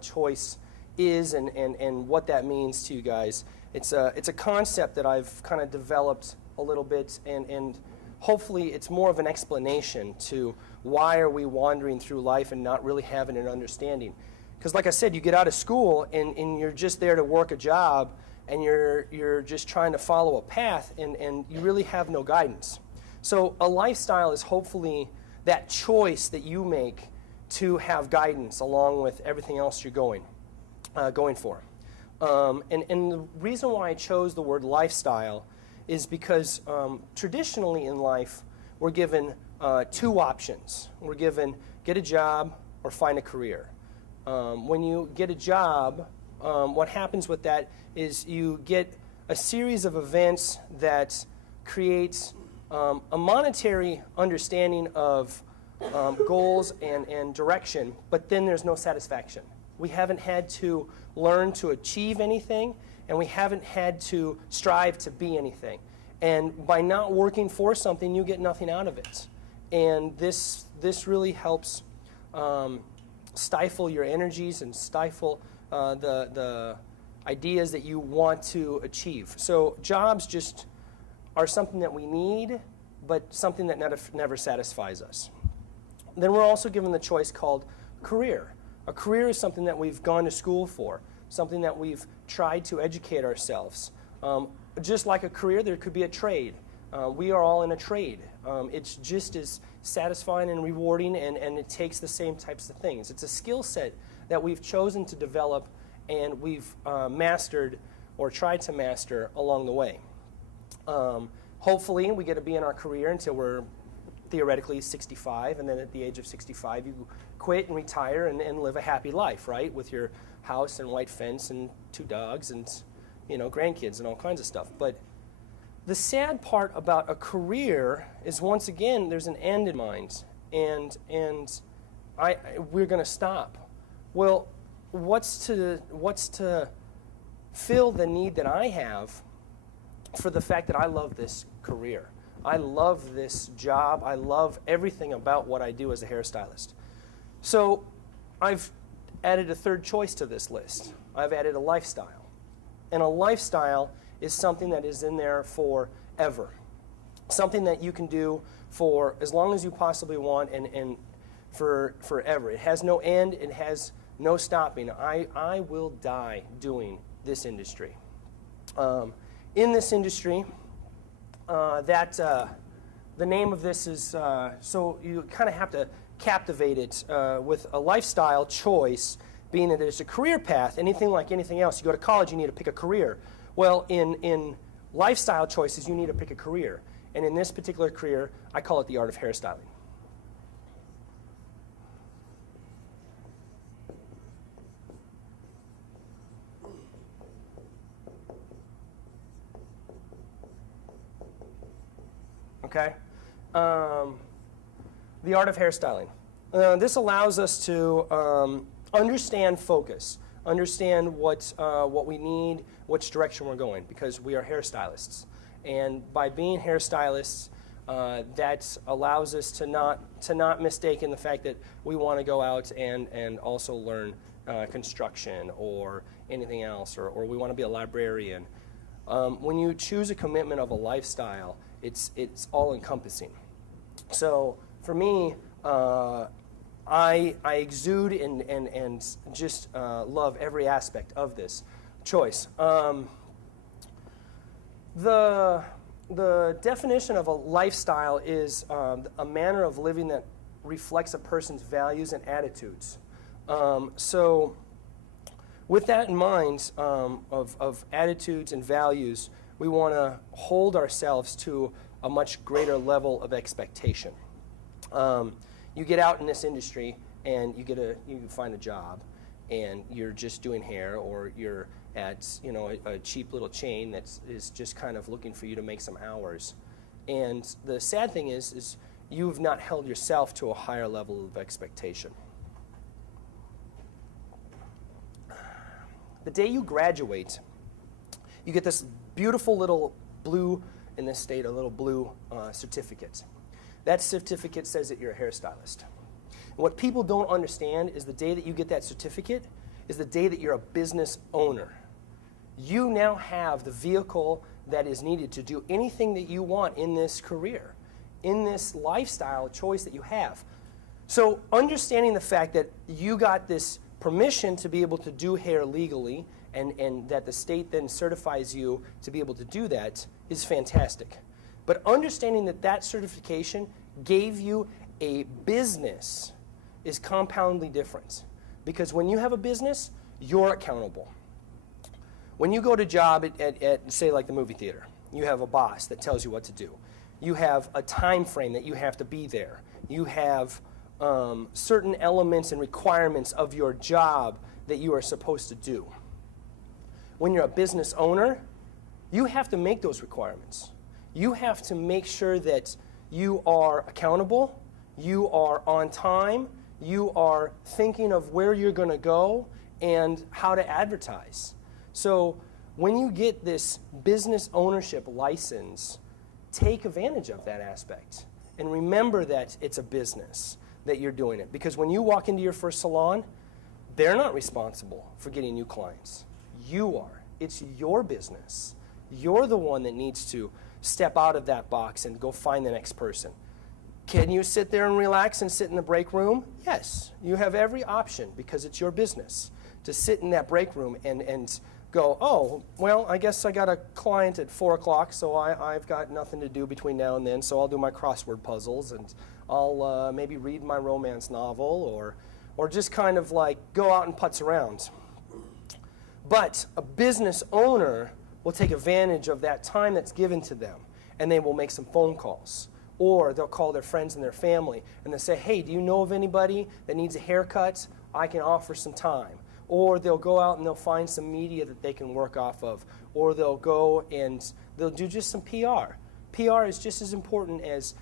choice is and what that means to you guys. It's a concept that I've kind of developed a little bit, and hopefully it's more of an explanation to why are we wandering through life and not really having an understanding. Because like I said, you get out of school and you're just there to work a job, and you're just trying to follow a path, and you really have no guidance. So a lifestyle is hopefully that choice that you make to have guidance along with everything else you're going for. And the reason why I chose the word lifestyle is because traditionally in life we're given two options. We're given get a job or find a career. When you get a job, what happens with that is you get a series of events that creates a monetary understanding of goals and direction, but then there's no satisfaction. We haven't had to learn to achieve anything, and we haven't had to strive to be anything. And by not working for something, you get nothing out of it. And this really helps stifle your energies and stifle the ideas that you want to achieve. So jobs just are something that we need, but something that never satisfies us. Then we're also given the choice called career. A career is something that we've gone to school for, something that we've tried to educate ourselves. Just like a career, there could be a trade. We are all in a trade. It's just as satisfying and rewarding, and it takes the same types of things. It's a skill set that we've chosen to develop, and we've mastered or tried to master along the way. Hopefully, we get to be in our career until we're theoretically 65, and then at the age of 65, you quit and retire and live a happy life, right? With your house and white fence and 2 dogs and, grandkids and all kinds of stuff. But the sad part about a career is, once again, there's an end in mind, and we're going to stop. Well, what's to fill the need that I have for the fact that I love this career? I love this job. I love everything about what I do as a hairstylist. So I've added a third choice to this list. I've added a lifestyle. And a lifestyle is something that is in there forever. Something that you can do for as long as you possibly want and for forever. It has no end. It has no stopping. I will die doing this industry. In this industry, the name of this is, so you kind of have to captivate it with a lifestyle choice, being that it's a career path. Anything like anything else, you go to college, you need to pick a career. Well, in lifestyle choices, you need to pick a career. And in this particular career, I call it the art of hairstyling. Okay? The art of hairstyling. This allows us to understand focus, understand what we need, which direction we're going, because we are hairstylists. And by being hairstylists, that allows us to not mistake in the fact that we want to go out and also learn construction or anything else, or we want to be a librarian. When you choose a commitment of a lifestyle, it's all-encompassing. So for me, I exude and just love every aspect of this choice. The definition of a lifestyle is a manner of living that reflects a person's values and attitudes. So with that in mind, of attitudes and values, we want to hold ourselves to a much greater level of expectation. You get out in this industry and you find a job, and you're just doing hair, or you're at a cheap little chain that is just kind of looking for you to make some hours. And the sad thing is you've not held yourself to a higher level of expectation. The day you graduate, you get this beautiful little blue, in this state, a little blue certificate. That certificate says that you're a hairstylist. And what people don't understand is the day that you get that certificate, is the day that you're a business owner. You now have the vehicle that is needed to do anything that you want in this career, in this lifestyle choice that you have. So understanding the fact that you got this permission to be able to do hair legally and that the state then certifies you to be able to do that is fantastic. But understanding that that certification gave you a business is compoundly different. Because when you have a business, you're accountable. When you go to job at say, like the movie theater, you have a boss that tells you what to do. You have a time frame that you have to be there. You have certain elements and requirements of your job that you are supposed to do. When you're a business owner, you have to make those requirements. You have to make sure that you are accountable, you are on time, you are thinking of where you're going to go and how to advertise. So when you get this business ownership license, take advantage of that aspect. And remember that it's a business that you're doing it. Because when you walk into your first salon, they're not responsible for getting new clients. You are. It's your business. You're the one that needs to step out of that box and go find the next person. Can you sit there and relax and sit in the break room? Yes. You have every option because it's your business to sit in that break room and go, oh, well, I guess I got a client at 4 o'clock, so I've got nothing to do between now and then, so I'll do my crossword puzzles and I'll maybe read my romance novel or just kind of like go out and putz around. But a business owner will take advantage of that time that's given to them, and they will make some phone calls. Or they'll call their friends and their family, and they'll say, hey, do you know of anybody that needs a haircut? I can offer some time. Or they'll go out and they'll find some media that they can work off of. Or they'll go and they'll do just some PR. PR is just as important as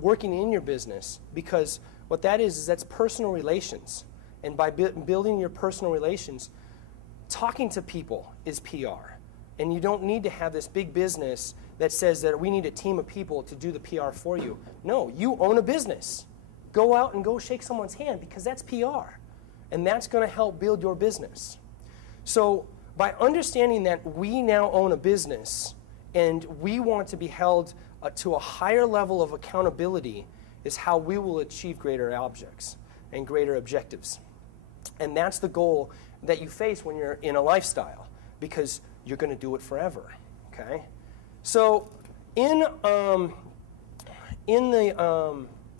working in your business, because what that is that's personal relations. And by building your personal relations, talking to people is PR. And you don't need to have this big business that says that we need a team of people to do the PR for you. No, you own a business. Go out and go shake someone's hand, because that's PR. And that's going to help build your business. So by understanding that we now own a business and we want to be held to a higher level of accountability is how we will achieve greater objects and greater objectives. And that's the goal that you face when you're in a lifestyle, because you're going to do it forever. Okay? So in the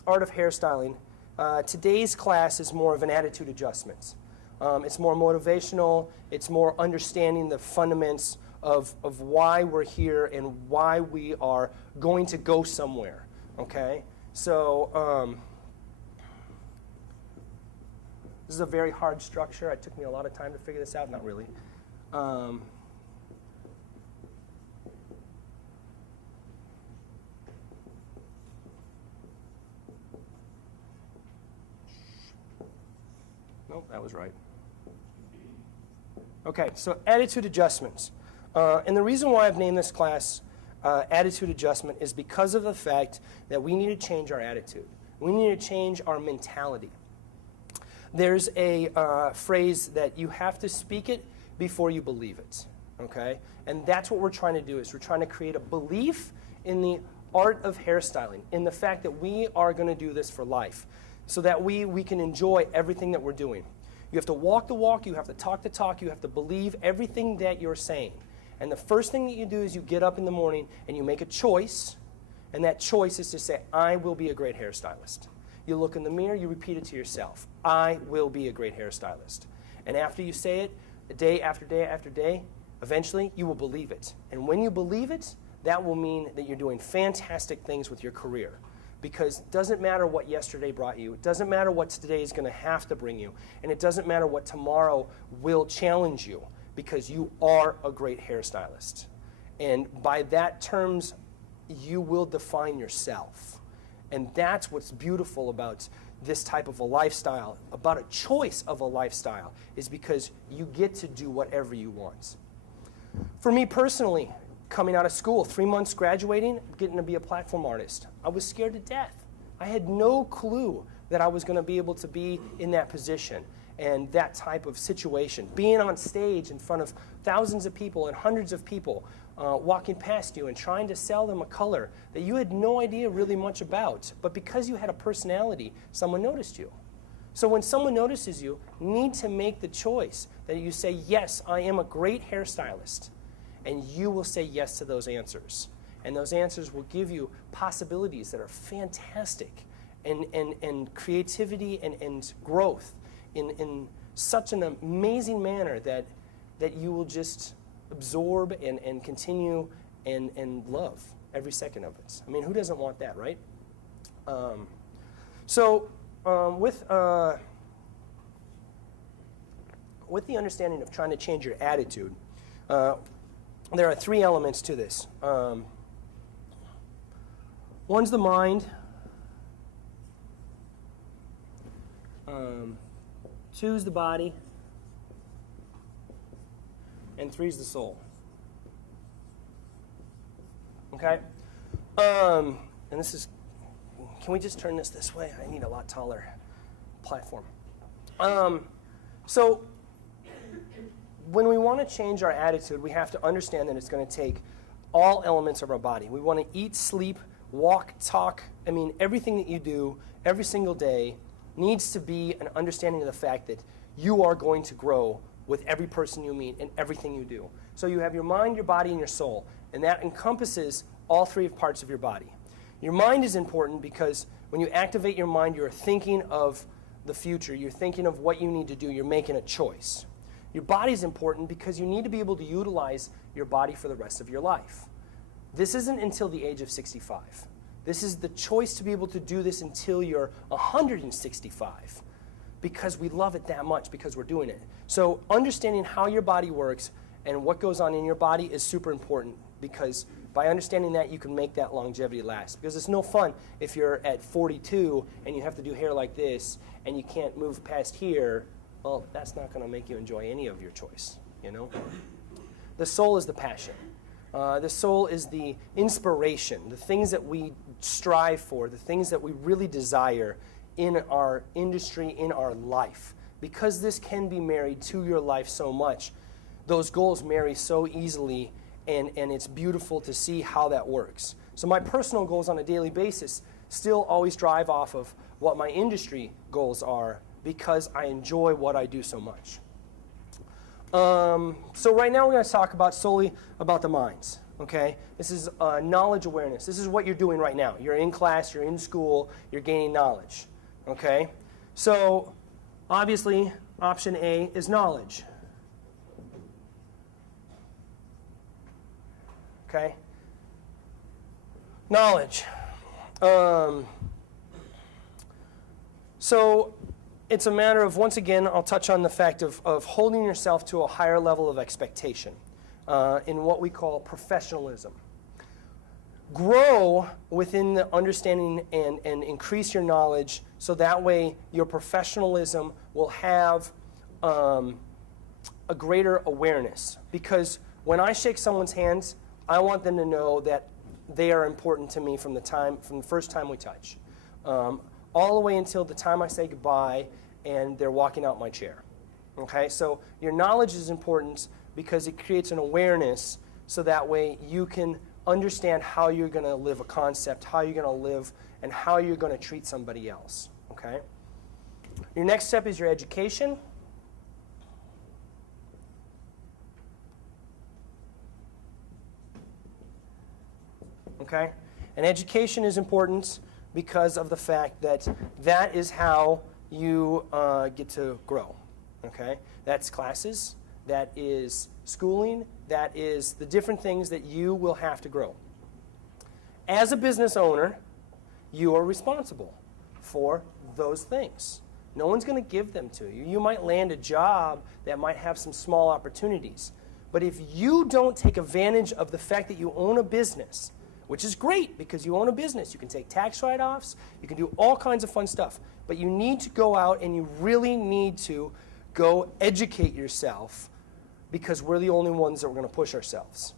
art of hairstyling, today's class is more of an attitude adjustment. It's more motivational. It's more understanding the fundamentals of why we're here and why we are going to go somewhere. Okay? So this is a very hard structure. It took me a lot of time to figure this out. Not really. Nope, that was right. Okay, so attitude adjustments. And the reason why I've named this class attitude adjustment is because of the fact that we need to change our attitude. We need to change our mentality. There's a phrase that you have to speak it before you believe it, okay? And that's what we're trying to do, is we're trying to create a belief in the art of hairstyling, in the fact that we are going to do this for life, so that we can enjoy everything that we're doing. You have to walk the walk, you have to talk the talk, you have to believe everything that you're saying. And the first thing that you do is you get up in the morning and you make a choice, and that choice is to say, I will be a great hairstylist. You look in the mirror, you repeat it to yourself, I will be a great hairstylist. And after you say it, day after day after day, eventually you will believe it. And when you believe it, that will mean that you're doing fantastic things with your career. Because it doesn't matter what yesterday brought you. It doesn't matter what today is going to have to bring you. And it doesn't matter what tomorrow will challenge you, because you are a great hairstylist. And by that terms, you will define yourself. And that's what's beautiful about this type of a lifestyle, about a choice of a lifestyle, is because you get to do whatever you want. For me personally, coming out of school, 3 months graduating, getting to be a platform artist, I was scared to death. I had no clue that I was going to be able to be in that position. and that type of situation. Being on stage in front of thousands of people and hundreds of people walking past you and trying to sell them a color that you had no idea really much about, but because you had a personality, someone noticed you. So when someone notices you, you need to make the choice that you say, yes, I am a great hairstylist, and you will say yes to those answers. And those answers will give you possibilities that are fantastic, and creativity and growth in such an amazing manner that you will just absorb and continue and love every second of it. I mean, who doesn't want that, right? With the understanding of trying to change your attitude, there are 3 elements to this. One's the mind. 2 is the body. And 3 is the soul. Okay? And this is, can we just turn this way? I need a lot taller platform. So when we want to change our attitude, we have to understand that it's going to take all elements of our body. We want to eat, sleep, walk, talk. I mean, everything that you do every single day needs to be an understanding of the fact that you are going to grow with every person you meet and everything you do. So you have your mind, your body, and your soul, and that encompasses all 3 parts of your body. Your mind is important because when you activate your mind, you're thinking of the future. You're thinking of what you need to do. You're making a choice. Your body is important because you need to be able to utilize your body for the rest of your life. This isn't until the age of 65. This is the choice to be able to do this until you're 165 because we love it that much because we're doing it. So understanding how your body works and what goes on in your body is super important because by understanding that, you can make that longevity last. Because it's no fun if you're at 42 and you have to do hair like this and you can't move past here. Well, that's not going to make you enjoy any of your choice, you know? The soul is the passion. The soul is the inspiration, the things that we strive for, the things that we really desire in our industry, in our life. Because this can be married to your life so much, those goals marry so easily, and it's beautiful to see how that works. So my personal goals on a daily basis still always drive off of what my industry goals are because I enjoy what I do so much. So right now we're going to talk solely about the minds, okay? This is knowledge awareness. This is what you're doing right now. You're in class, you're in school, you're gaining knowledge, okay? So obviously option A is knowledge. Okay? Knowledge. So it's a matter of, once again, I'll touch on the fact of holding yourself to a higher level of expectation in what we call professionalism. Grow within the understanding and increase your knowledge so that way your professionalism will have a greater awareness. Because when I shake someone's hands, I want them to know that they are important to me from the first time we touch, all the way until the time I say goodbye and they're walking out my chair. Okay, so your knowledge is important because it creates an awareness so that way you can understand how you're going to live a concept, how you're going to live, and how you're going to treat somebody else. Okay. Your next step is your education. Okay? And education is important because of the fact that that is how you get to grow. Okay? That's classes, that is schooling, that is the different things that you will have to grow. As a business owner, you are responsible for those things. No one's going to give them to you. You might land a job that might have some small opportunities. But if you don't take advantage of the fact that you own a business, which is great because you own a business. You can take tax write-offs. You can do all kinds of fun stuff. But you need to go out and you really need to go educate yourself because we're the only ones that we're going to push ourselves.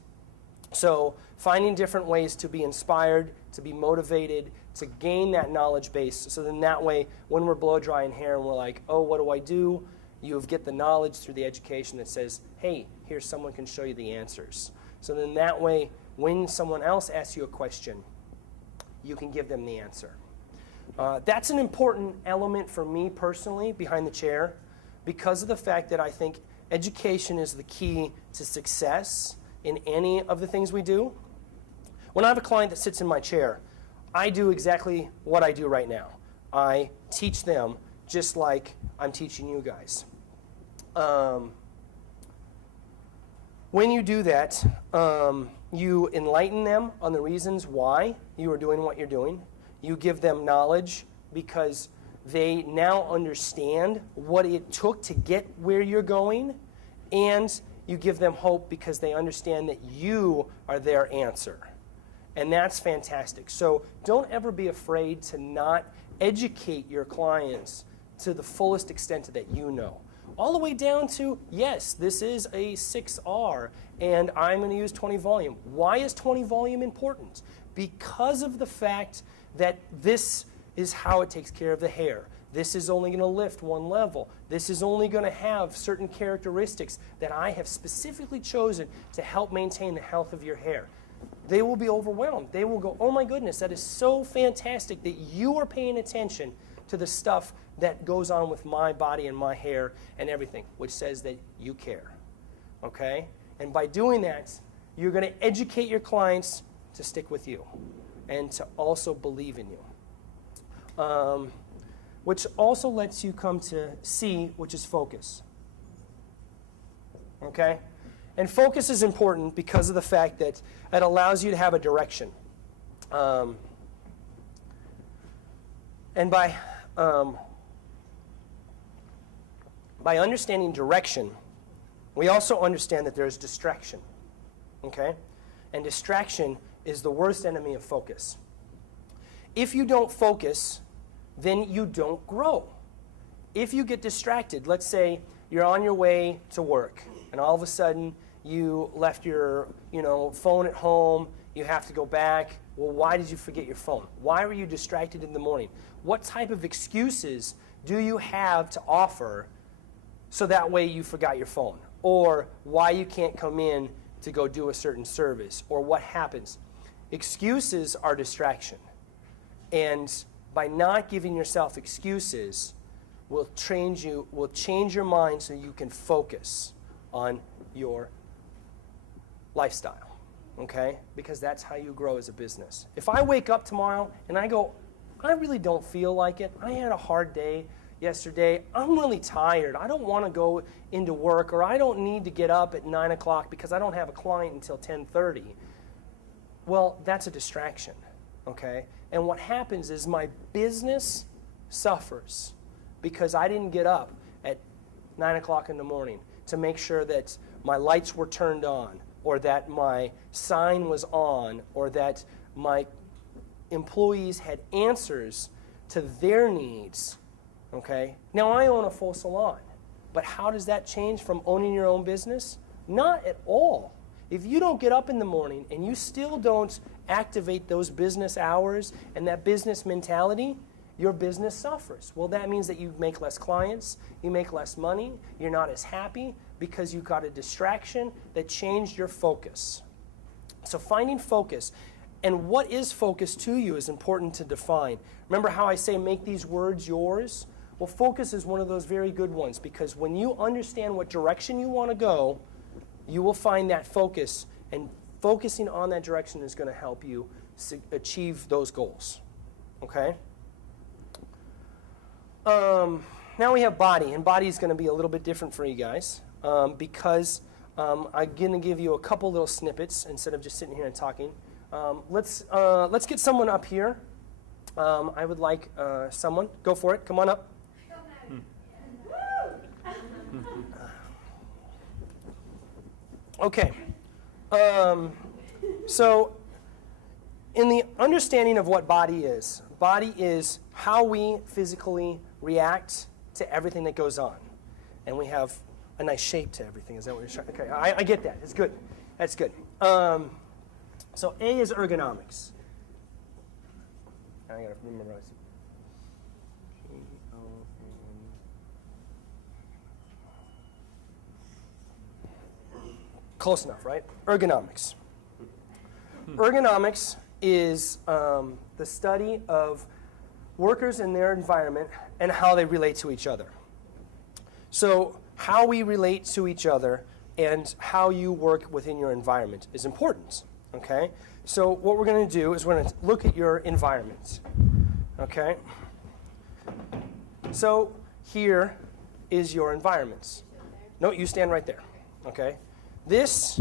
So finding different ways to be inspired, to be motivated, to gain that knowledge base. So then that way, when we're blow drying hair and we're like, oh, what do? you get the knowledge through the education that says, hey, here's someone can show you the answers. So then that way, when someone else asks you a question, you can give them the answer. That's an important element for me personally behind the chair, because of the fact that I think education is the key to success in any of the things we do. When I have a client that sits in my chair, I do exactly what I do right now. I teach them just like I'm teaching you guys. When you do that, you enlighten them on the reasons why you are doing what you're doing. You give them knowledge because they now understand what it took to get where you're going, and you give them hope because they understand that you are their answer. And that's fantastic. So don't ever be afraid to not educate your clients to the fullest extent that you know. All the way down to, yes, this is a 6R, and I'm going to use 20 volume. Why is 20 volume important? Because of the fact that this is how it takes care of the hair. This is only going to lift one level. This is only going to have certain characteristics that I have specifically chosen to help maintain the health of your hair. They will be overwhelmed. They will go, oh my goodness, that is so fantastic that you are paying attention to the stuff that goes on with my body and my hair and everything, which says that you care, okay? And by doing that, you're going to educate your clients to stick with you and to also believe in you, which also lets you come to C, which is focus, okay? And focus is important because of the fact that it allows you to have a direction. And by understanding direction, we also understand that there's distraction, okay? And distraction is the worst enemy of focus. If you don't focus, then you don't grow. If you get distracted, let's say you're on your way to work, and all of a sudden you left your phone at home, you have to go back. Well, why did you forget your phone? Why were you distracted in the morning? What type of excuses do you have to offer so that way you forgot your phone? Or why you can't come in to go do a certain service? Or what happens? Excuses are distraction. And by not giving yourself excuses will change your mind so you can focus on your lifestyle, okay? Because that's how you grow as a business. If I wake up tomorrow and I go, I really don't feel like it. I had a hard day yesterday. I'm really tired. I don't want to go into work, or I don't need to get up at 9 o'clock because I don't have a client until 10:30. Well, that's a distraction, okay? And what happens is my business suffers because I didn't get up at 9 o'clock in the morning to make sure that my lights were turned on, or that my sign was on, or that my employees had answers to their needs, okay? Now, I own a full salon, but how does that change from owning your own business? Not at all. If you don't get up in the morning and you still don't activate those business hours and that business mentality, your business suffers. Well, that means that you make less clients, you make less money, you're not as happy because you got a distraction that changed your focus. So finding focus, and what is focus to you, is important to define. Remember how I say make these words yours? Well, focus is one of those very good ones, because when you understand what direction you want to go, you will find that focus, and focusing on that direction is going to help you achieve those goals, okay? Now we have body, and body is going to be a little bit different for you guys because I'm going to give you a couple little snippets instead of just sitting here and talking. Let's get someone up here. I would like someone. Go for it. Come on up. Okay. So in the understanding of what body is how we physically react to everything that goes on. And we have a nice shape to everything. Is that what you're trying? Okay, I get that. It's good. That's good. So A is ergonomics. I got to memorize. Close enough, right? Ergonomics. Ergonomics is the study of workers in their environment and how they relate to each other. So how we relate to each other and how you work within your environment is important, okay? So what we're going to do is we're going to look at your environment, okay? So here is your environment. No, you stand right there, okay? This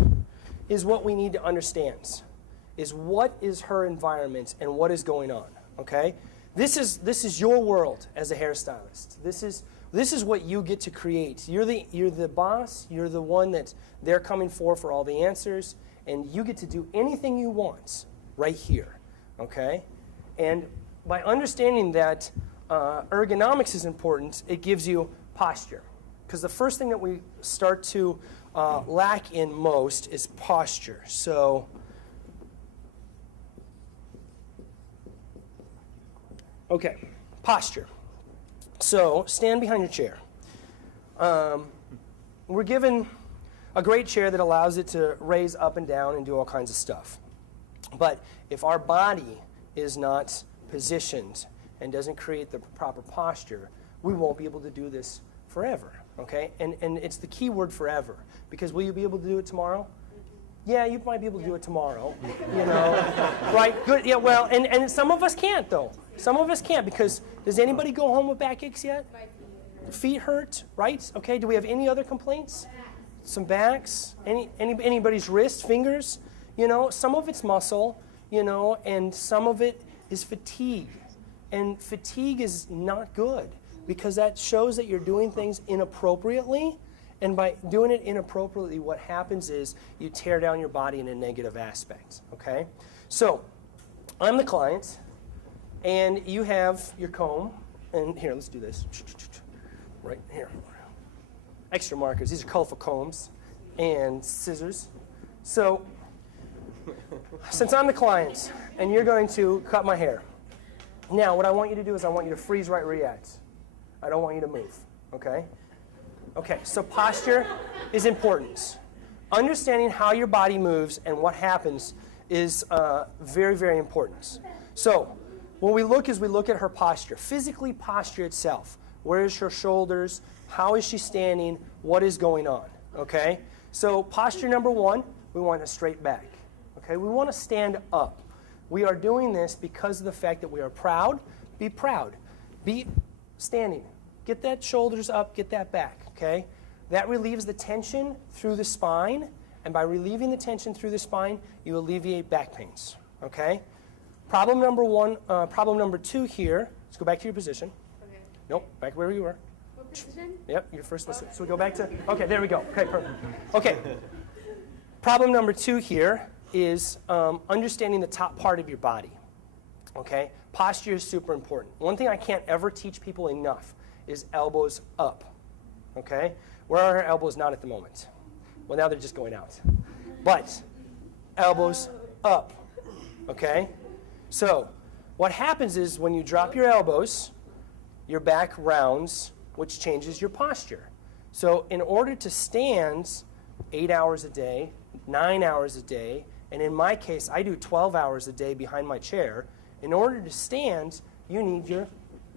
is what we need to understand, is what is her environment and what is going on, okay? This is your world as a hairstylist. This is what you get to create. You're the boss. You're the one that they're coming for all the answers, and you get to do anything you want right here, okay? And by understanding that ergonomics is important, it gives you posture, because the first thing that we start to lack in most is posture. So. Okay, posture. So stand behind your chair. We're given a great chair that allows it to raise up and down and do all kinds of stuff. But if our body is not positioned and doesn't create the proper posture, we won't be able to do this forever, okay? And it's the key word, forever, because will you be able to do it tomorrow? Yeah, you might be able to do it tomorrow, you know, right? Good, yeah, well, and some of us can't, though. Some of us can't, because does anybody go home with backaches yet? Feet hurt, right? Okay, do we have any other complaints? Some backs? Anybody's wrists, fingers? You know, some of it's muscle, you know, and some of it is fatigue. And fatigue is not good, because that shows that you're doing things inappropriately. And by doing it inappropriately, what happens is you tear down your body in a negative aspect, okay? So, I'm the client, and you have your comb, and here, let's do this. Right here. Extra markers. These are colorful combs and scissors. So, since I'm the client, and you're going to cut my hair, now what I want you to do is I want you to freeze right where you're at. I don't want you to move, okay? Okay, so posture is important. Understanding how your body moves and what happens is very, very important. So, when we look at her posture. Physically, posture itself. Where is her shoulders? How is she standing? What is going on? Okay? So, posture number one, we want a straight back. Okay? We want to stand up. We are doing this because of the fact that we are proud. Be proud. Be standing. Get that shoulders up, get that back. Okay? That relieves the tension through the spine, and by relieving the tension through the spine, you alleviate back pains. Okay? Problem number two here. Let's go back to your position. Okay. Nope, back where you were. What position? Yep, your first listen. So we go back to, okay, there we go. Okay, perfect. Okay. Problem number two here is understanding the top part of your body. Okay? Posture is super important. One thing I can't ever teach people enough is elbows up. Okay? Where are her elbows? Not at the moment. Well, now they're just going out. But elbows up. Okay? So, what happens is when you drop your elbows, your back rounds, which changes your posture. So, in order to stand 8 hours a day, 9 hours a day, and in my case, I do 12 hours a day behind my chair, in order to stand, you need your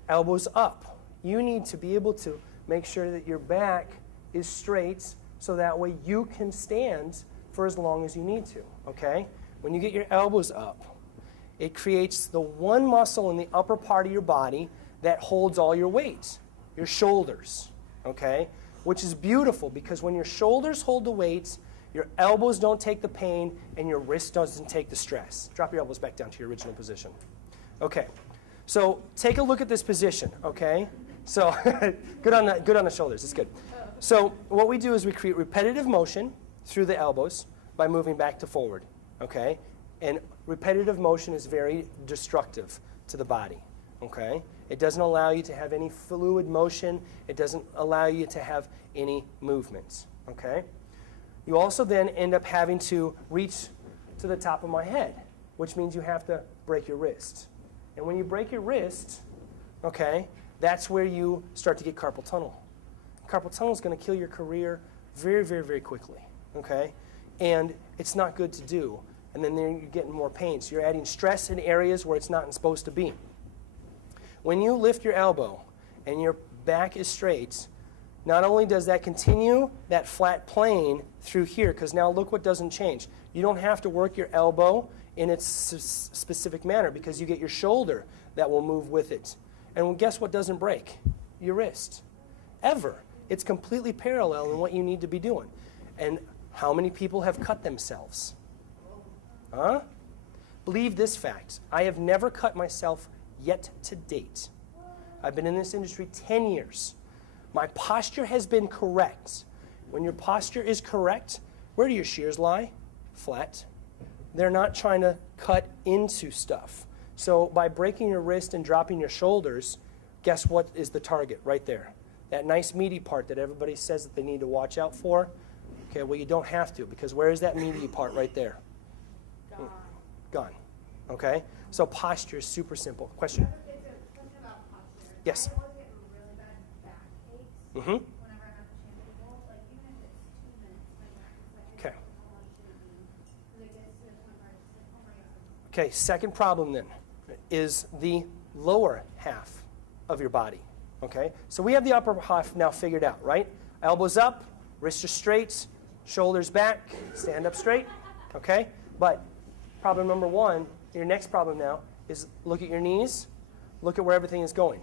elbows up. You need to be able to make sure that your back is straight so that way you can stand for as long as you need to, okay? When you get your elbows up, it creates the one muscle in the upper part of your body that holds all your weight, your shoulders, okay? Which is beautiful because when your shoulders hold the weights, your elbows don't take the pain and your wrist doesn't take the stress. Drop your elbows back down to your original position. Okay, so take a look at this position, okay? So good on the shoulders, it's good. So what we do is we create repetitive motion through the elbows by moving back to forward, okay? And repetitive motion is very destructive to the body, okay? It doesn't allow you to have any fluid motion. It doesn't allow you to have any movements, okay? You also then end up having to reach to the top of my head, which means you have to break your wrist. And when you break your wrist, okay, that's where you start to get carpal tunnel. Carpal tunnel is going to kill your career very, very, very quickly, okay? and it's not good to do. And then you're getting more pain. So you're adding stress in areas where it's not supposed to be. When you lift your elbow and your back is straight, not only does that continue that flat plane through here, because now look what doesn't change. You don't have to work your elbow in its specific manner because you get your shoulder that will move with it. And guess what doesn't break? Your wrist. Ever. It's completely parallel in what you need to be doing. And how many people have cut themselves? Huh? Believe this fact. I have never cut myself yet to date. I've been in this industry 10 years. My posture has been correct. When your posture is correct, where do your shears lie? Flat. They're not trying to cut into stuff. So by breaking your wrist and dropping your shoulders, guess what is the target right there? That nice meaty part that everybody says that they need to watch out for. Okay, well you don't have to, because where is that meaty part right there? Gone. Gone. Okay? So posture is super simple. Question? Something about posture. Yes. I always get really bad backaches Mm-hmm. whenever I'm at the champion bowl. Like even if it's 2 minutes, my back is like Okay. how long should it be? Because it gets to the point where it's like, oh my god. Okay, second problem then is the lower half of your body. Okay? So we have the upper half now figured out, right? Elbows up, wrists are straight, shoulders back, stand up straight. Okay? But problem number one, your next problem now is look at your knees, look at where everything is going.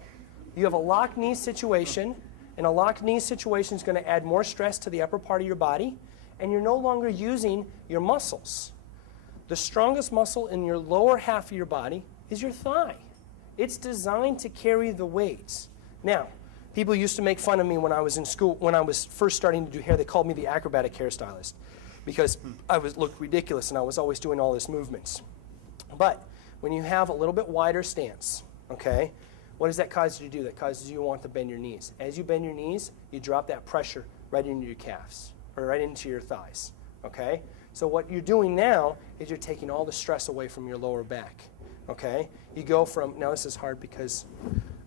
You have a locked knee situation, and a locked knee situation is going to add more stress to the upper part of your body, and you're no longer using your muscles. The strongest muscle in your lower half of your body is your thigh. It's designed to carry the weights. Now, people used to make fun of me when I was in school, when I was first starting to do hair. They called me the acrobatic hairstylist because I looked ridiculous and I was always doing all these movements. But when you have a little bit wider stance, okay, what does that cause you to do? That causes you to want to bend your knees. As you bend your knees, you drop that pressure right into your calves or right into your thighs, okay? So what you're doing now is you're taking all the stress away from your lower back, okay? You go from, now this is hard because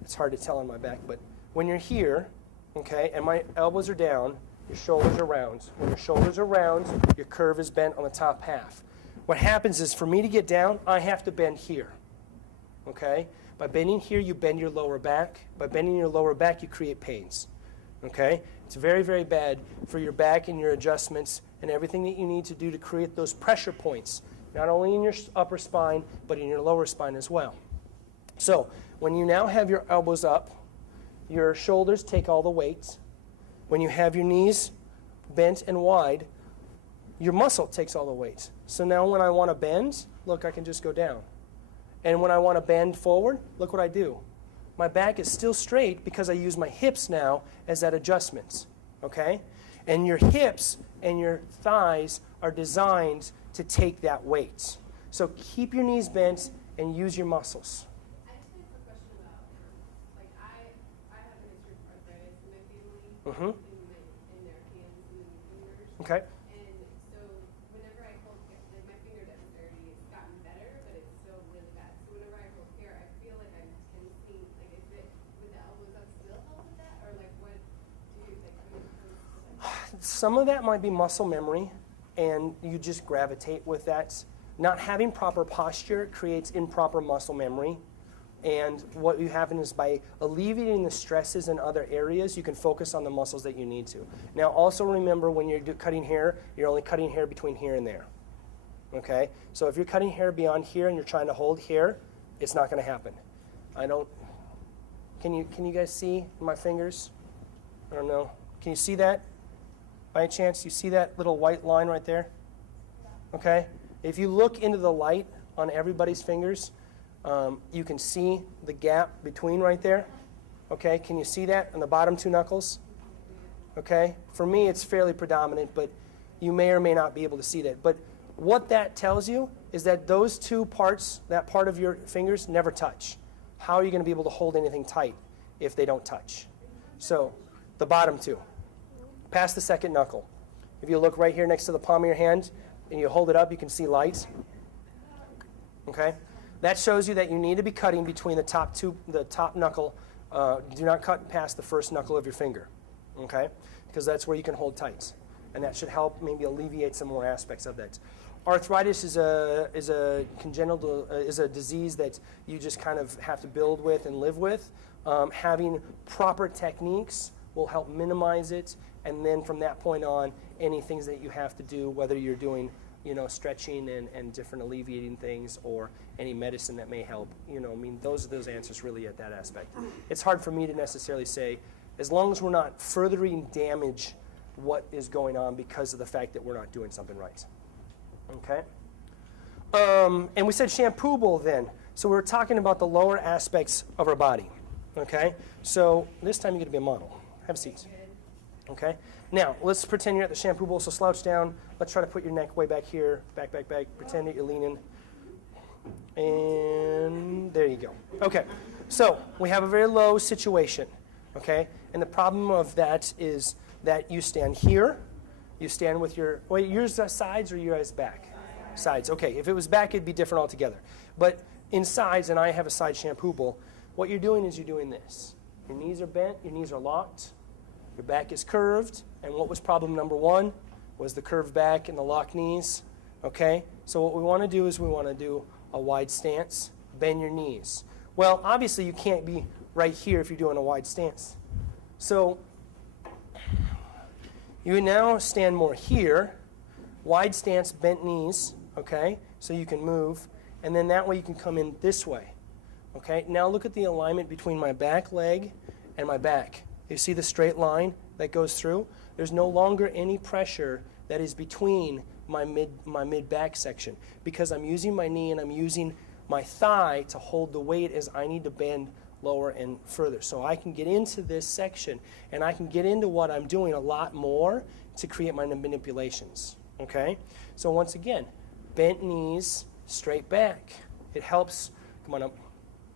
it's hard to tell on my back, but when you're here, okay, and my elbows are down, your shoulders are round. When your shoulders are round, your curve is bent on the top half. What happens is for me to get down, I have to bend here, okay? By bending here, you bend your lower back. By bending your lower back, you create pains, okay? It's very, very bad for your back and your adjustments and everything that you need to do to create those pressure points, not only in your upper spine, but in your lower spine as well. So when you now have your elbows up, your shoulders take all the weights. When you have your knees bent and wide, your muscle takes all the weight. So now when I want to bend, look, I can just go down. And when I want to bend forward, look what I do. My back is still straight because I use my hips now as that adjustment, okay? And your hips and your thighs are designed to take that weight. So keep your knees bent and use your muscles. I just have a question about, like, I have a history of arthritis in my family, in their hands and fingers. Okay. And so whenever I hold hair, like my finger doesn't dirty, it's gotten better, but it's still really bad. So whenever I hold hair, I feel like I'm tensing. Like, is it, would the elbows up still help with that? Or like, what do you, like, when it comes to like, Some of that might be muscle memory, and you just gravitate with that. Not having proper posture creates improper muscle memory. And what you happen is by alleviating the stresses in other areas, you can focus on the muscles that you need to. Now, also remember when you're cutting hair, you're only cutting hair between here and there. Okay? So if you're cutting hair beyond here and you're trying to hold here, it's not going to happen. Can you guys see my fingers? I don't know. Can you see that? By any chance, you see that little white line right there? Okay? If you look into the light on everybody's fingers, you can see the gap between right there. Okay, can you see that on the bottom two knuckles? Okay, for me it's fairly predominant, but you may or may not be able to see that. But what that tells you is that those two parts, that part of your fingers, never touch. How are you going to be able to hold anything tight if they don't touch? So, the bottom two. Past the second knuckle. If you look right here next to the palm of your hand and you hold it up, you can see light. Okay? That shows you that you need to be cutting between the top knuckle. Do not cut past the first knuckle of your finger, okay? Because that's where you can hold tight. and that should help maybe alleviate some more aspects of that. Arthritis is a congenital is a disease that you just kind of have to build with and live with. Having proper techniques will help minimize it, and then from that point on, any things that you have to do, whether you're doing stretching and different alleviating things, or any medicine that may help, I mean, those answers really at that aspect. It's hard for me to necessarily say, as long as we're not furthering damage what is going on because of the fact that we're not doing something right. Okay? And we said shampooable then. So we were talking about the lower aspects of our body. Okay? So this time you get to be a model. Have a seat. Okay? Now, let's pretend you're at the shampoo bowl, so slouch down. Let's try to put your neck way back here. Back, back, back. Pretend that you're leaning. And there you go. Okay. So we have a very low situation. Okay? And the problem of that is that you stand here. You stand with your, wait, yours sides or yours back? Sides. Okay. If it was back, it'd be different altogether. But in sides, and I have a side shampoo bowl, what you're doing is you're doing this. Your knees are bent. Your knees are locked. Your back is curved, and what was problem number one was the curved back and the locked knees, okay? So what we want to do is we want to do a wide stance, bend your knees. Well, obviously you can't be right here if you're doing a wide stance. So you now stand more here, wide stance, bent knees, okay? So you can move, and then that way you can come in this way, okay? Now look at the alignment between my back leg and my back. You see the straight line that goes through? There's no longer any pressure that is between my mid back section because I'm using my knee and I'm using my thigh to hold the weight as I need to bend lower and further. So I can get into this section and I can get into what I'm doing a lot more to create my manipulations. Okay? So once again, bent knees, straight back. It helps, come on up.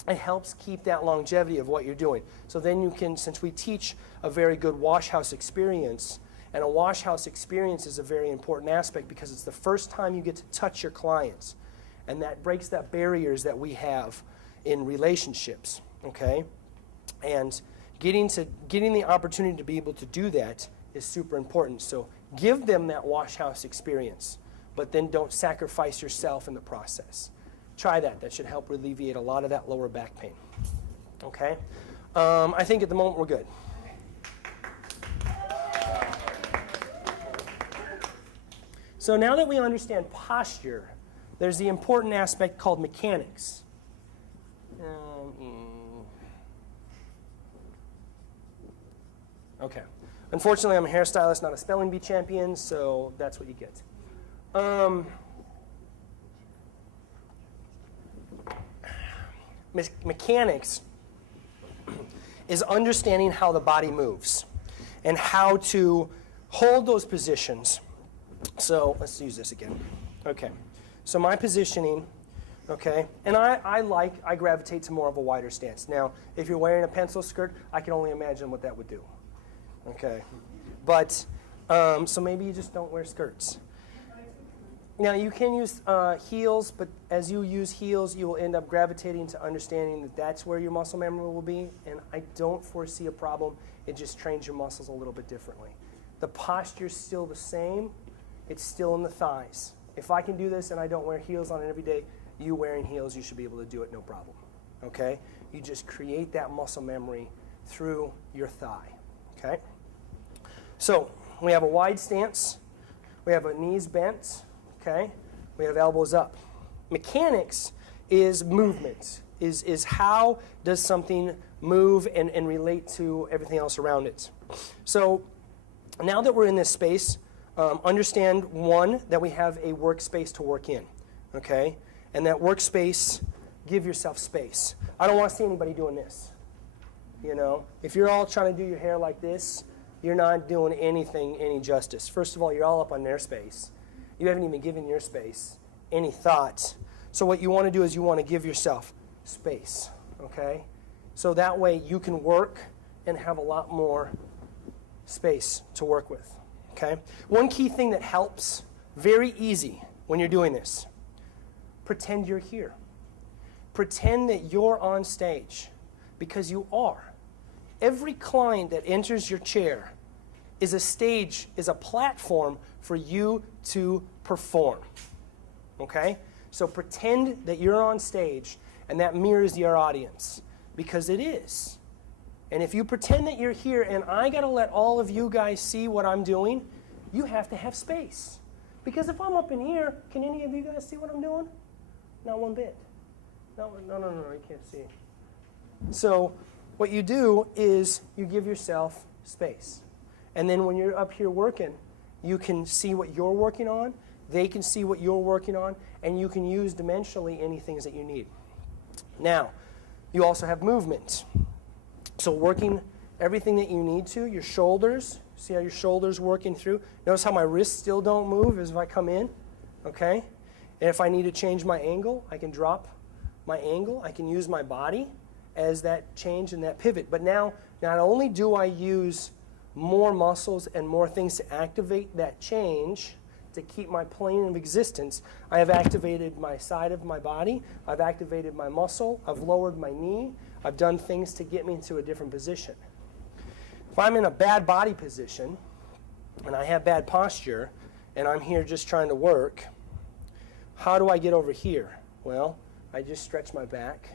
It helps keep that longevity of what you're doing. So then you can, since we teach a very good wash house experience, and a wash house experience is a very important aspect because it's the first time you get to touch your clients. And that breaks that barriers that we have in relationships, okay? And getting the opportunity to be able to do that is super important. So give them that wash house experience, but then don't sacrifice yourself in the process. Try that. That should help alleviate a lot of that lower back pain. Okay? I think at the moment we're good. So now that we understand posture, there's the important aspect called mechanics. Okay. Unfortunately, I'm a hairstylist, not a spelling bee champion, so that's what you get. Mechanics is understanding how the body moves and how to hold those positions. So let's use this again. Okay. So my positioning, okay, and I gravitate to more of a wider stance. Now, if you're wearing a pencil skirt, I can only imagine what that would do. Okay. But, so maybe you just don't wear skirts. Now, you can use heels, but as you use heels, you will end up gravitating to understanding that that's where your muscle memory will be, and I don't foresee a problem. It just trains your muscles a little bit differently. The posture's still the same. It's still in the thighs. If I can do this and I don't wear heels on it every day, you wearing heels, you should be able to do it no problem, okay? You just create that muscle memory through your thigh, okay? So we have a wide stance. We have our knees bent. Okay, we have elbows up. Mechanics is movement, is how does something move and relate to everything else around it. So now that we're in this space, understand, one, that we have a workspace to work in, okay? And that workspace, give yourself space. I don't want to see anybody doing this, you know? If you're all trying to do your hair like this, you're not doing anything any justice. First of all, you're all up on their space. You haven't even given your space any thought. So what you want to do is you want to give yourself space, okay? So that way you can work and have a lot more space to work with, okay? One key thing that helps, very easy when you're doing this, pretend you're here. Pretend that you're on stage, because you are. Every client that enters your chair is a stage, is a platform for you to perform. Okay? So pretend that you're on stage and that mirrors your audience, because it is. And if you pretend that you're here and I got to let all of you guys see what I'm doing, you have to have space. Because if I'm up in here, can any of you guys see what I'm doing? Not one bit. No, you can't see. So what you do is you give yourself space. And then when you're up here working, you can see what you're working on, they can see what you're working on, and you can use dimensionally any things that you need. Now, you also have movement. So working everything that you need to, your shoulders, see how your shoulders working through? Notice how my wrists still don't move as if I come in, okay? And if I need to change my angle, I can drop my angle. I can use my body as that change and that pivot. But now, not only do I use more muscles and more things to activate that change, to keep my plane of existence, I have activated my side of my body, I've activated my muscle, I've lowered my knee, I've done things to get me into a different position. If I'm in a bad body position, and I have bad posture, and I'm here just trying to work, how do I get over here? Well, I just stretch my back,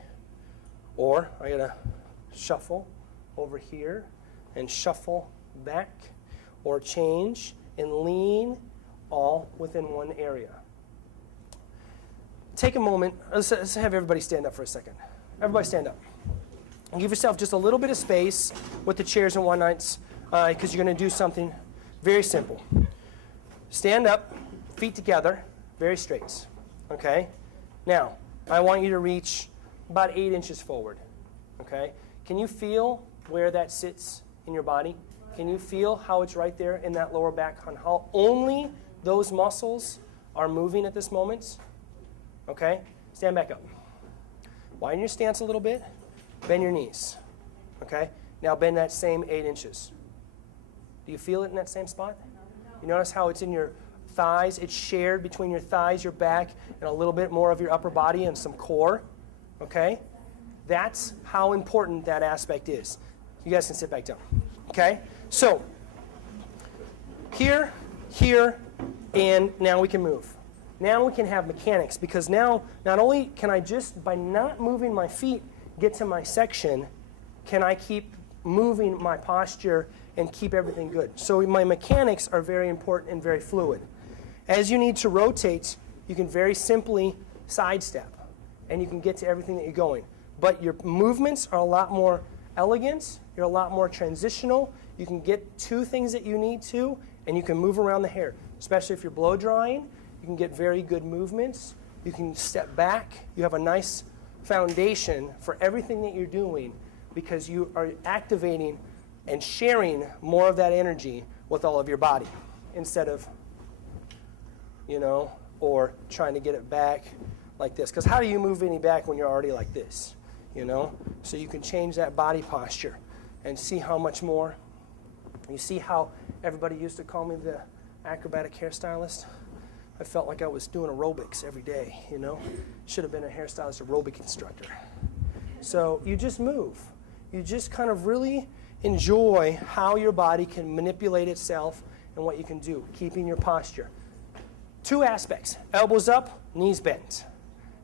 or I gotta shuffle over here, and shuffle back, or change and lean, all within one area. Take a moment, let's have everybody stand up for a second. Everybody stand up. And give yourself just a little bit of space with the chairs and whatnots, because you're going to do something very simple. Stand up, feet together, very straight. Okay? Now, I want you to reach about 8 inches forward. Okay? Can you feel where that sits in your body? Can you feel how it's right there in that lower back, on how only those muscles are moving at this moment? Okay? Stand back up. Widen your stance a little bit. Bend your knees. Okay? Now bend that same 8 inches. Do you feel it in that same spot? You notice how it's in your thighs? It's shared between your thighs, your back, and a little bit more of your upper body and some core. Okay? That's how important that aspect is. You guys can sit back down. Okay? So, here, and now we can move. Now we can have mechanics, because now not only can I just, by not moving my feet, get to my section, can I keep moving my posture and keep everything good. So my mechanics are very important and very fluid. As you need to rotate, you can very simply sidestep, and you can get to everything that you're going. But your movements are a lot more elegant, you're a lot more transitional, you can get to things that you need to, and you can move around the hair. Especially if you're blow drying, you can get very good movements, you can step back, you have a nice foundation for everything that you're doing, because you are activating and sharing more of that energy with all of your body, instead of, or trying to get it back like this. Because how do you move any back when you're already like this, So you can change that body posture and see how much more. You see how everybody used to call me the acrobatic hairstylist? I felt like I was doing aerobics every day, Should have been a hairstylist aerobic instructor. So you just move. You just kind of really enjoy how your body can manipulate itself and what you can do, keeping your posture. 2 aspects: elbows up, knees bent.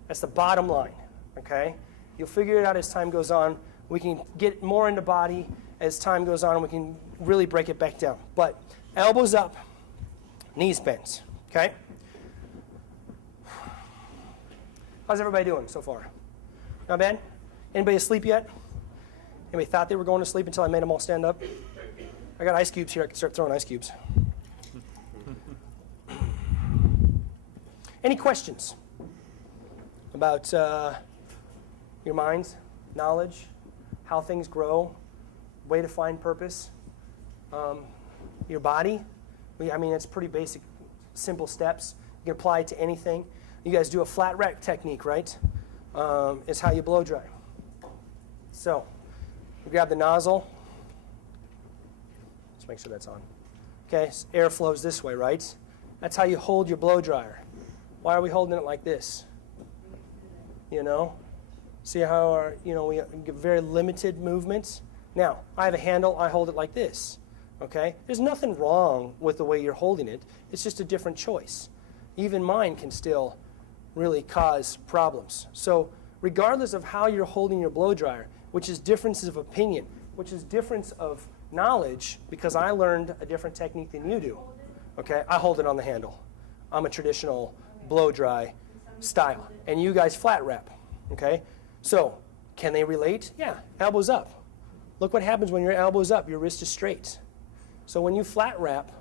That's the bottom line, okay? You'll figure it out as time goes on. We can get more into body as time goes on, and we can really break it back down. But elbows up, knees bent, okay? How's everybody doing so far? Not bad? Anybody asleep yet? Anybody thought they were going to sleep until I made them all stand up? I got ice cubes here. I can start throwing ice cubes. Any questions about your minds, knowledge, how things grow, way to find purpose, your body? It's pretty basic, simple steps. You can apply it to anything. You guys do a flat rack technique, right? It's how you blow dry. So, you grab the nozzle. Let's make sure that's on. Okay, so air flows this way, right? That's how you hold your blow dryer. Why are we holding it like this? See how we get very limited movements? Now, I have a handle, I hold it like this. okay? There's nothing wrong with the way you're holding it. It's just a different choice. Even mine can still really cause problems. So regardless of how you're holding your blow dryer, which is differences of opinion, which is difference of knowledge, because I learned a different technique than you do, okay? I hold it on the handle. I'm a traditional blow dry style, and you guys flat wrap, okay? So can they relate? Yeah, elbows up. Look what happens when your elbow's up. Your wrist is straight. So when you flat wrap,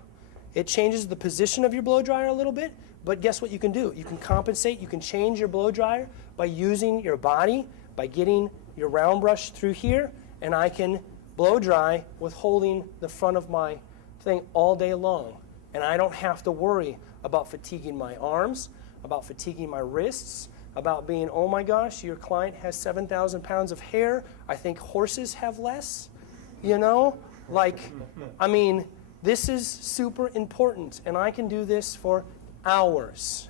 it changes the position of your blow dryer a little bit, but guess what you can do? You can compensate. You can change your blow dryer by using your body, by getting your round brush through here, and I can blow dry with holding the front of my thing all day long. And I don't have to worry about fatiguing my arms, about fatiguing my wrists, about being, oh my gosh, your client has 7,000 pounds of hair. I think horses have less, you know? Like, I mean, this is super important, and I can do this for hours.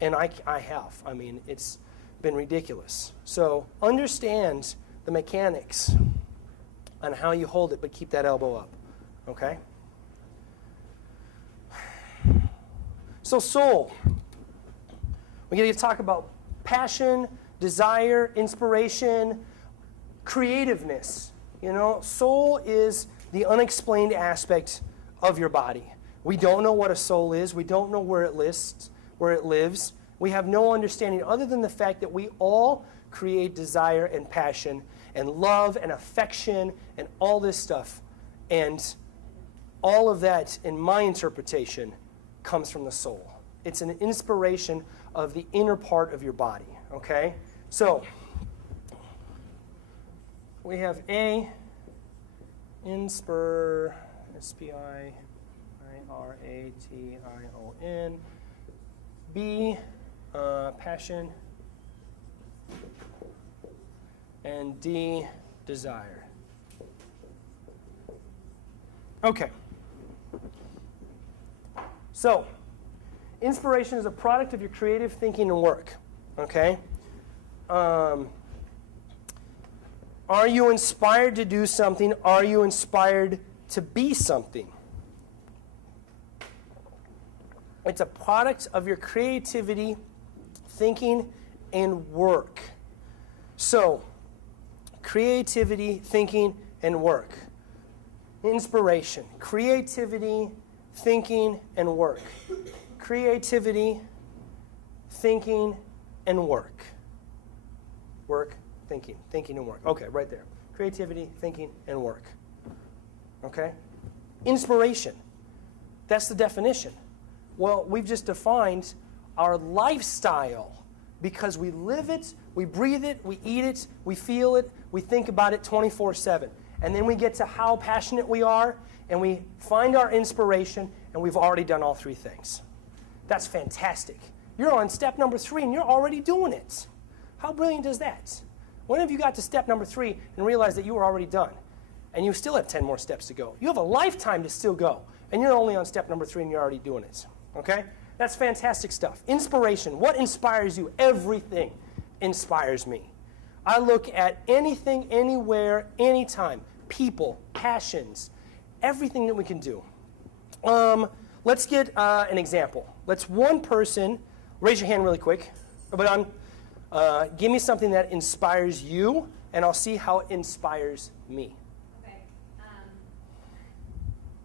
And I have. I mean, it's been ridiculous. So understand the mechanics on how you hold it, but keep that elbow up, okay? So soul. We're going to talk about passion, desire, inspiration, creativeness. You know, soul is the unexplained aspect of your body. We don't know what a soul is. We don't know where it lives. We have no understanding other than the fact that we all create desire and passion and love and affection and all this stuff. And all of that, in my interpretation, comes from the soul. It's an inspiration of the inner part of your body, okay? So, we have A, inspir, S-P-I-R-A-T-I-O-N, B, passion, and D, desire. Okay. So, inspiration is a product of your creative thinking and work, okay? Are you inspired to do something? Are you inspired to be something? It's a product of your creativity, thinking, and work. So, creativity, thinking, and work. Inspiration, creativity, thinking, and work. Creativity, thinking, and work. Work, thinking, and work. Okay, right there. Creativity, thinking, and work. Okay? Inspiration. That's the definition. Well, we've just defined our lifestyle because we live it, we breathe it, we eat it, we feel it, we think about it 24/7. And then we get to how passionate we are, and we find our inspiration, and we've already done all three things. That's fantastic. You're on step number 3, and you're already doing it. How brilliant is that? When have you got to step number 3 and realized that you were already done? And you still have 10 more steps to go. You have a lifetime to still go, and you're only on step number 3, and you're already doing it. Okay? That's fantastic stuff. Inspiration. What inspires you? Everything inspires me. I look at anything, anywhere, anytime. People, passions, everything that we can do. Let's get an example. Let's one person, raise your hand really quick, but give me something that inspires you, and I'll see how it inspires me. Okay.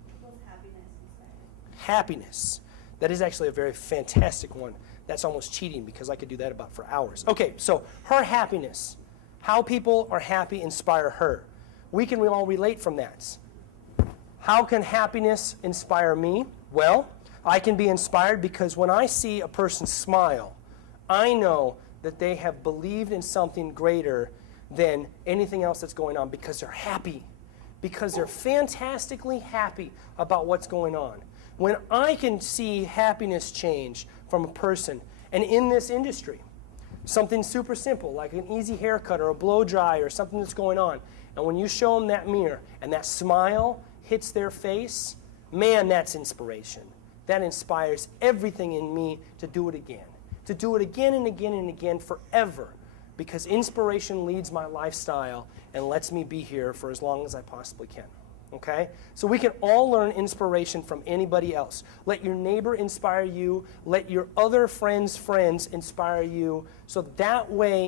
People's happiness inspired. Happiness. That is actually a very fantastic one. That's almost cheating because I could do that about for hours. Okay, so her happiness. How people are happy inspire her. We can all relate from that. How can happiness inspire me? Well, I can be inspired because when I see a person smile, I know that they have believed in something greater than anything else that's going on because they're happy, because they're fantastically happy about what's going on. When I can see happiness change from a person, and in this industry, something super simple like an easy haircut or a blow dry or something that's going on, and when you show them that mirror and that smile hits their face, man, that's inspiration. That inspires everything in me to do it again. To do it again and again and again forever. Because inspiration leads my lifestyle and lets me be here for as long as I possibly can. Okay? So we can all learn inspiration from anybody else. Let your neighbor inspire you. Let your other friends' friends inspire you. So that way